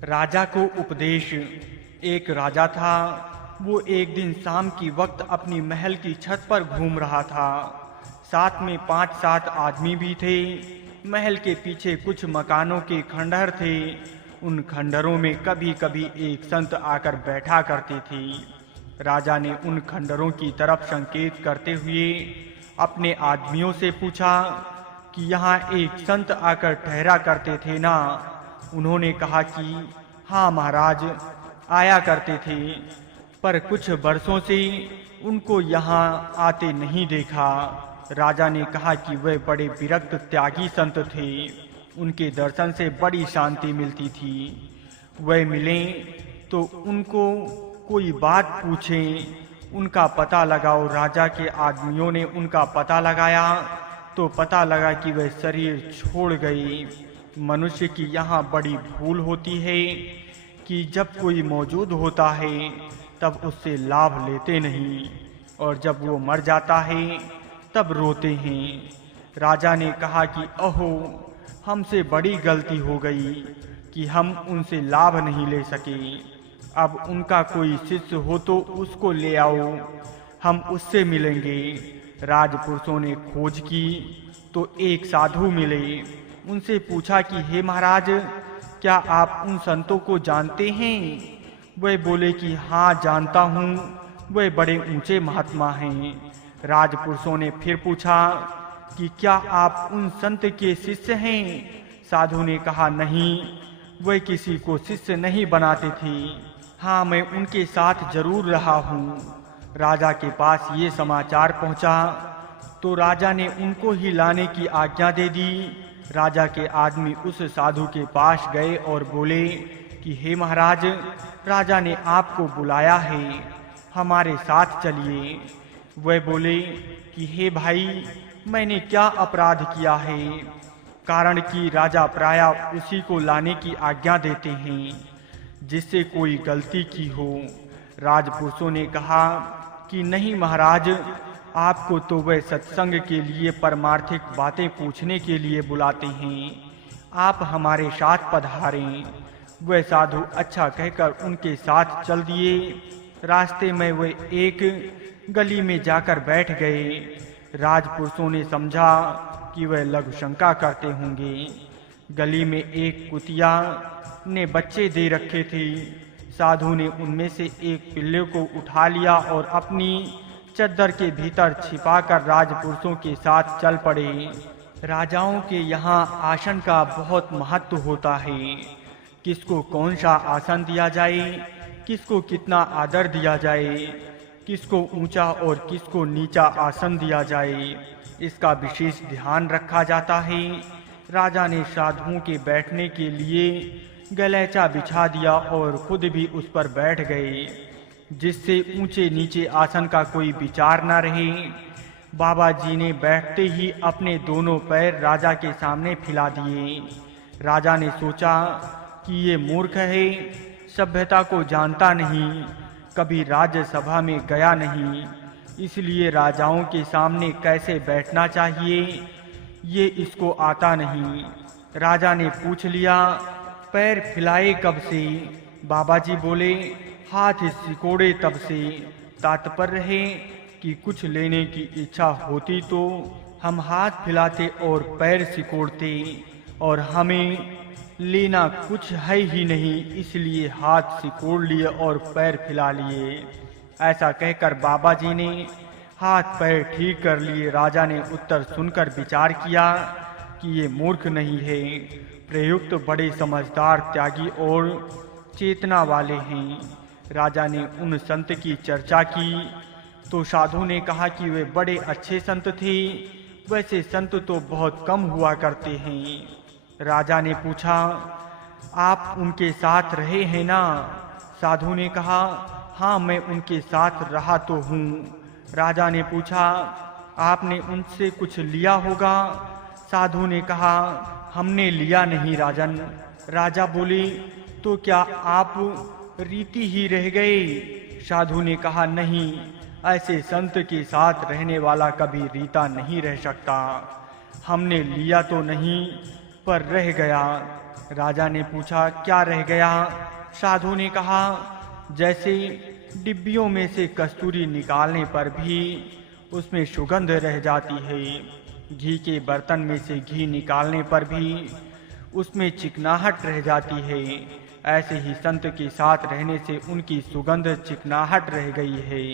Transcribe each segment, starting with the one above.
राजा को उपदेश। एक राजा था। वो एक दिन शाम की वक्त अपनी महल की छत पर घूम रहा था। साथ में 5-7 आदमी भी थे। महल के पीछे कुछ मकानों के खंडहर थे। उन खंडहरों में कभी कभी एक संत आकर बैठा करते थे। राजा ने उन खंडहरों की तरफ संकेत करते हुए अपने आदमियों से पूछा कि यहाँ एक संत आकर ठहरा करते थे ना? उन्होंने कहा कि हाँ महाराज, आया करते थे, पर कुछ बरसों से उनको यहाँ आते नहीं देखा। राजा ने कहा कि वे बड़े विरक्त त्यागी संत थे। उनके दर्शन से बड़ी शांति मिलती थी। वे मिलें तो उनको कोई बात पूछें, उनका पता लगाओ। राजा के आदमियों ने उनका पता लगाया तो पता लगा कि वे शरीर छोड़ गए। मनुष्य की यहाँ बड़ी भूल होती है कि जब कोई मौजूद होता है तब उससे लाभ लेते नहीं, और जब वो मर जाता है तब रोते हैं। राजा ने कहा कि अहो, हमसे बड़ी गलती हो गई कि हम उनसे लाभ नहीं ले सके। अब उनका कोई शिष्य हो तो उसको ले आओ, हम उससे मिलेंगे। राजपुरुषों ने खोज की तो एक साधु मिले। उनसे पूछा कि हे महाराज, क्या आप उन संतों को जानते हैं? वे बोले कि हाँ जानता हूँ, वे बड़े ऊंचे महात्मा हैं। राजपुरुषों ने फिर पूछा कि क्या आप उन संत के शिष्य हैं? साधु ने कहा नहीं, वे किसी को शिष्य नहीं बनाते थे। हाँ, मैं उनके साथ जरूर रहा हूँ। राजा के पास ये समाचार पहुँचा तो राजा ने उनको ही लाने की आज्ञा दे दी। राजा के आदमी उस साधु के पास गए और बोले कि हे महाराज, राजा ने आपको बुलाया है, हमारे साथ चलिए। वह बोले कि हे भाई, मैंने क्या अपराध किया है? कारण कि राजा प्रायः उसी को लाने की आज्ञा देते हैं जिससे कोई गलती की हो। राजपुरुषों ने कहा कि नहीं महाराज, आपको तो वे सत्संग के लिए परमार्थिक बातें पूछने के लिए बुलाते हैं, आप हमारे साथ पधारें। वे साधु अच्छा कहकर उनके साथ चल दिए। रास्ते में वे एक गली में जाकर बैठ गए। राजपुरुषों ने समझा कि वे लघु शंका करते होंगे। गली में एक कुतिया ने बच्चे दे रखे थे। साधु ने उनमें से एक पिल्ले को उठा लिया और अपनी चद्दर के भीतर छिपाकर राजपुरुषों के साथ चल पड़े। राजाओं के यहाँ आसन का बहुत महत्व होता है। किसको कौन सा आसन दिया जाए, किसको कितना आदर दिया जाए, किसको ऊंचा और किसको नीचा आसन दिया जाए, इसका विशेष ध्यान रखा जाता है। राजा ने साधुओं के बैठने के लिए गलीचा बिछा दिया और खुद भी उस पर बैठ गए, जिससे ऊंचे नीचे आसन का कोई विचार न रहे। बाबा जी ने बैठते ही अपने दोनों पैर राजा के सामने फैला दिए। राजा ने सोचा कि ये मूर्ख है, सभ्यता को जानता नहीं, कभी राज्यसभा में गया नहीं, इसलिए राजाओं के सामने कैसे बैठना चाहिए ये इसको आता नहीं। राजा ने पूछ लिया, पैर फैलाए कब से? बाबा जी बोले, हाथ सिकोड़े तब से। तात्पर्य है कि कुछ लेने की इच्छा होती तो हम हाथ फैलाते और पैर सिकोड़ते, और हमें लेना कुछ है ही नहीं, इसलिए हाथ सिकोड़ लिए और पैर फैला लिए। ऐसा कहकर बाबा जी ने हाथ पैर ठीक कर लिए। राजा ने उत्तर सुनकर विचार किया कि ये मूर्ख नहीं है, प्रयुक्त बड़े समझदार, त्यागी और चेतना वाले हैं। राजा ने उन संत की चर्चा की तो साधु ने कहा कि वे बड़े अच्छे संत थे, वैसे संत तो बहुत कम हुआ करते हैं। राजा ने पूछा, आप उनके साथ रहे हैं ना? साधु ने कहा, हाँ, मैं उनके साथ रहा तो हूँ। राजा ने पूछा, आपने उनसे कुछ लिया होगा? साधु ने कहा, हमने लिया नहीं राजन। राजा बोले, तो क्या आप रीति ही रह गए? साधु ने कहा, नहीं, ऐसे संत के साथ रहने वाला कभी रीता नहीं रह सकता। हमने लिया तो नहीं, पर रह गया। राजा ने पूछा, क्या रह गया? साधु ने कहा, जैसे डिब्बियों में से कस्तूरी निकालने पर भी उसमें सुगंध रह जाती है, घी के बर्तन में से घी निकालने पर भी उसमें चिकनाहट रह जाती है, ऐसे ही संत के साथ रहने से उनकी सुगंध चिकनाहट रह गई है।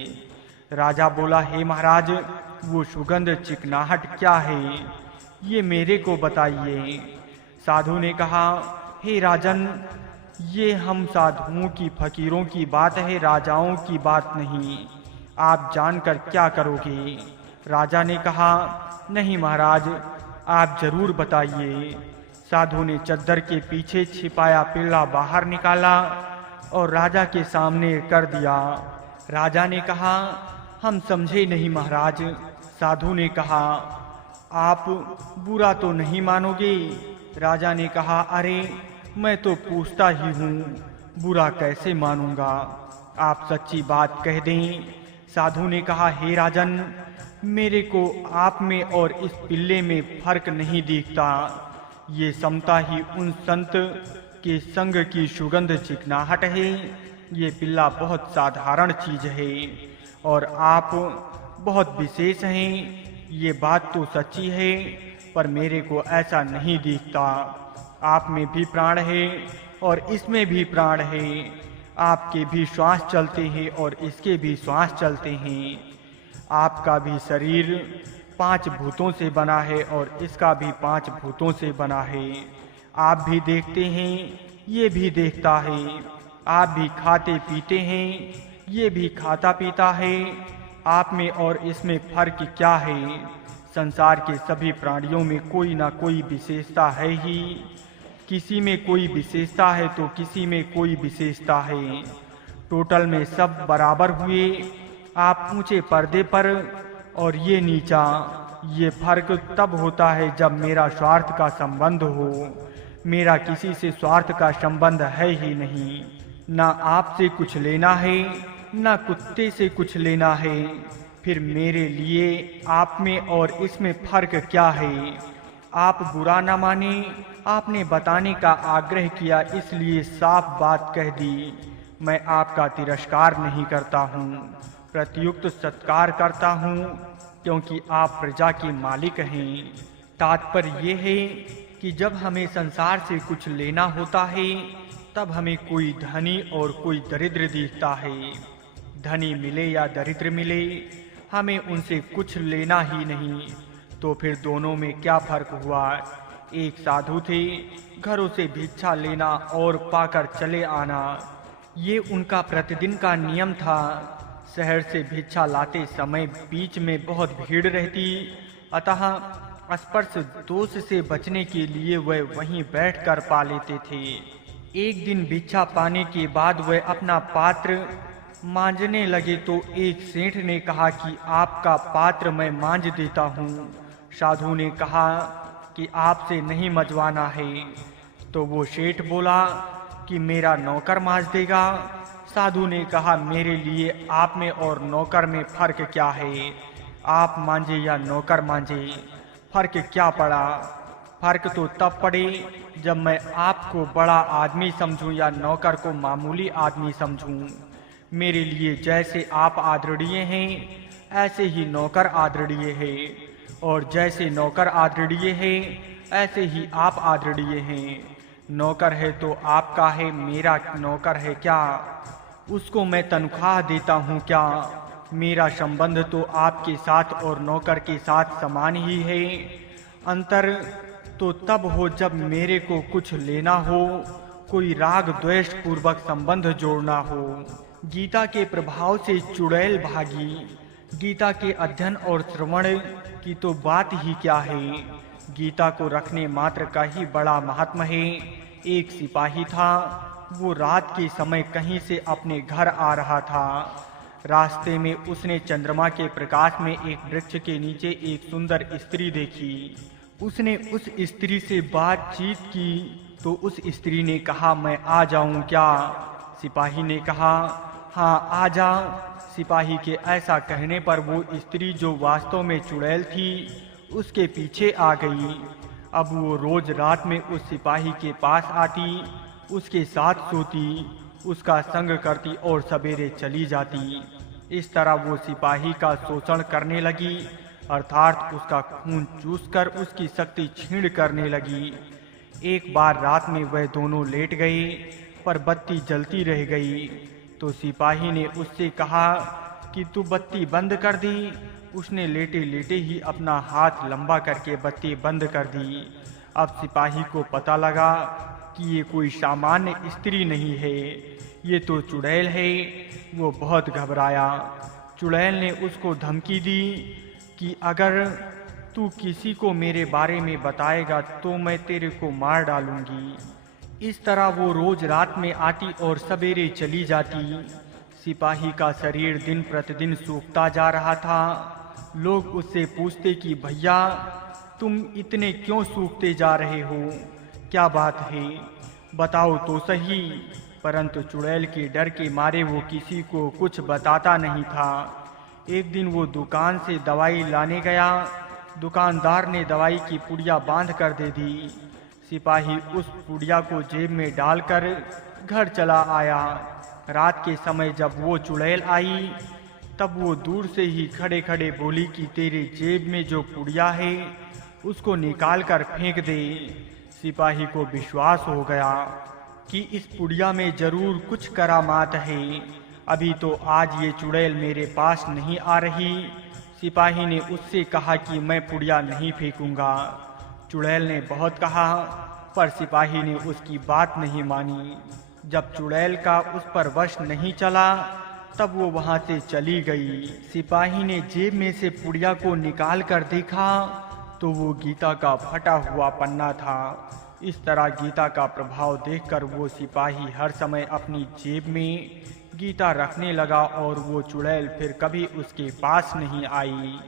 राजा बोला, हे महाराज, वो सुगंध चिकनाहट क्या है, ये मेरे को बताइए। साधु ने कहा, हे राजन, ये हम साधुओं की फकीरों की बात है, राजाओं की बात नहीं। आप जानकर क्या करोगे? राजा ने कहा, नहीं महाराज, आप जरूर बताइए। साधु ने चद्दर के पीछे छिपाया पिल्ला बाहर निकाला और राजा के सामने कर दिया। राजा ने कहा, हम समझे नहीं महाराज। साधु ने कहा, आप बुरा तो नहीं मानोगे? राजा ने कहा, अरे मैं तो पूछता ही हूँ, बुरा कैसे मानूंगा, आप सच्ची बात कह दें। साधु ने कहा, हे राजन, मेरे को आप में और इस पिल्ले में फर्क नहीं दिखता। ये समता ही उन संत के संग की सुगंध चिकनाहट है। ये पिल्ला बहुत साधारण चीज है और आप बहुत विशेष हैं। ये बात तो सच्ची है, पर मेरे को ऐसा नहीं दिखता। आप में भी प्राण है और इसमें भी प्राण है। आपके भी श्वास चलते हैं और इसके भी श्वास चलते हैं। आपका भी शरीर 5 भूतों से बना है और इसका भी 5 भूतों से बना है। आप भी देखते हैं, ये भी देखता है। आप भी खाते पीते हैं, ये भी खाता पीता है। आप में और इसमें फर्क क्या है? संसार के सभी प्राणियों में कोई ना कोई विशेषता है ही। किसी में कोई विशेषता है तो किसी में कोई विशेषता है। टोटल में सब बराबर हुए। आप ऊंचे पर्दे पर और ये नीचा। ये फर्क तब होता है जब मेरा स्वार्थ का संबंध हो। मेरा किसी से स्वार्थ का संबंध है ही नहीं। ना आपसे कुछ लेना है, ना कुत्ते से कुछ लेना है। फिर मेरे लिए आप में और इसमें फर्क क्या है? आप बुरा न माने, आपने बताने का आग्रह किया इसलिए साफ बात कह दी। मैं आपका तिरस्कार नहीं करता हूँ, प्रत्युक्त सत्कार करता हूँ, क्योंकि आप प्रजा के मालिक हैं। तात्पर्य ये है कि जब हमें संसार से कुछ लेना होता है तब हमें कोई धनी और कोई दरिद्र दिखता है। धनी मिले या दरिद्र मिले, हमें उनसे कुछ लेना ही नहीं। तो फिर दोनों में क्या फर्क हुआ? एक साधु थे, घरों से भिक्षा लेना और पाकर चले आना, ये उनका प्रतिदिन का नियम था। शहर से भिक्षा लाते समय बीच में बहुत भीड़ रहती, अतः स्पर्श दोष से बचने के लिए वह वहीं बैठकर पा लेते थे। एक दिन भिक्षा पाने के बाद वह अपना पात्र मांजने लगे तो एक सेठ ने कहा कि आपका पात्र मैं मांज देता हूँ। साधु ने कहा कि आपसे नहीं मजवाना है। तो वो सेठ बोला कि मेरा नौकर मांज देगा। साधु ने कहा, मेरे लिए आप में और नौकर में फर्क क्या है? आप मांझे या नौकर मांझे, फर्क क्या पड़ा? फर्क तो तब पड़े जब मैं आपको बड़ा आदमी समझूं या नौकर को मामूली आदमी समझूं। मेरे लिए जैसे आप आदरणीय हैं, ऐसे ही नौकर आदरणीय है, और जैसे नौकर आदरणीय है, ऐसे ही आप आदरणीय हैं। नौकर है तो आपका है, मेरा नौकर है क्या? उसको मैं तनख्वाह देता हूँ क्या? मेरा संबंध तो आपके साथ और नौकर के साथ समान ही है। अंतर तो तब हो जब मेरे को कुछ लेना हो, कोई राग द्वेष पूर्वक संबंध जोड़ना हो। गीता के प्रभाव से चुड़ैल भागी। गीता के अध्ययन और श्रवण की तो बात ही क्या है। गीता को रखने मात्र का ही बड़ा महात्म है। एक सिपाही था, वो रात के समय कहीं से अपने घर आ रहा था। रास्ते में उसने चंद्रमा के प्रकाश में एक वृक्ष के नीचे एक सुंदर स्त्री देखी। उसने उस स्त्री से बातचीत की तो उस स्त्री ने कहा, मैं आ जाऊं क्या? सिपाही ने कहा, हाँ आ जा। सिपाही के ऐसा कहने पर वो स्त्री, जो वास्तव में चुड़ैल थी, उसके पीछे आ गई। अब वो रोज रात में उस सिपाही के पास आती, उसके साथ सोती, उसका संग करती और सवेरे चली जाती। इस तरह वो सिपाही का शोषण करने लगी, अर्थात उसका खून चूसकर उसकी शक्ति छीन करने लगी। एक बार रात में वह दोनों लेट गए, पर बत्ती जलती रह गई। तो सिपाही ने उससे कहा कि तू बत्ती बंद कर दी। उसने लेटे लेटे ही अपना हाथ लंबा करके बत्ती बंद कर दी। अब सिपाही को पता लगा कि ये कोई सामान्य स्त्री नहीं है, ये तो चुड़ैल है। वो बहुत घबराया। चुड़ैल ने उसको धमकी दी कि अगर तू किसी को मेरे बारे में बताएगा तो मैं तेरे को मार डालूंगी। इस तरह वो रोज रात में आती और सवेरे चली जाती। सिपाही का शरीर दिन प्रतिदिन सूखता जा रहा था। लोग उससे पूछते कि भैया, तुम इतने क्यों सूखते जा रहे हो, क्या बात है, बताओ तो सही। परंतु चुड़ैल के डर के मारे वो किसी को कुछ बताता नहीं था। एक दिन वो दुकान से दवाई लाने गया। दुकानदार ने दवाई की पुड़िया बांध कर दे दी। सिपाही उस पुड़िया को जेब में डालकर घर चला आया। रात के समय जब वो चुड़ैल आई, तब वो दूर से ही खड़े खड़े बोली कि तेरे जेब में जो पुड़िया है उसको निकाल कर फेंक दे। सिपाही को विश्वास हो गया कि इस पुड़िया में जरूर कुछ करामात है। अभी तो आज ये चुड़ैल मेरे पास नहीं आ रही। सिपाही ने उससे कहा कि मैं पुड़िया नहीं फेंकूंगा। चुड़ैल ने बहुत कहा, पर सिपाही ने उसकी बात नहीं मानी। जब चुड़ैल का उस पर वश नहीं चला, तब वो वहां से चली गई। सिपाही ने जेब में से पुड़िया को निकाल कर देखा तो वो गीता का फटा हुआ पन्ना था। इस तरह गीता का प्रभाव देखकर वो सिपाही हर समय अपनी जेब में गीता रखने लगा और वो चुड़ैल फिर कभी उसके पास नहीं आई।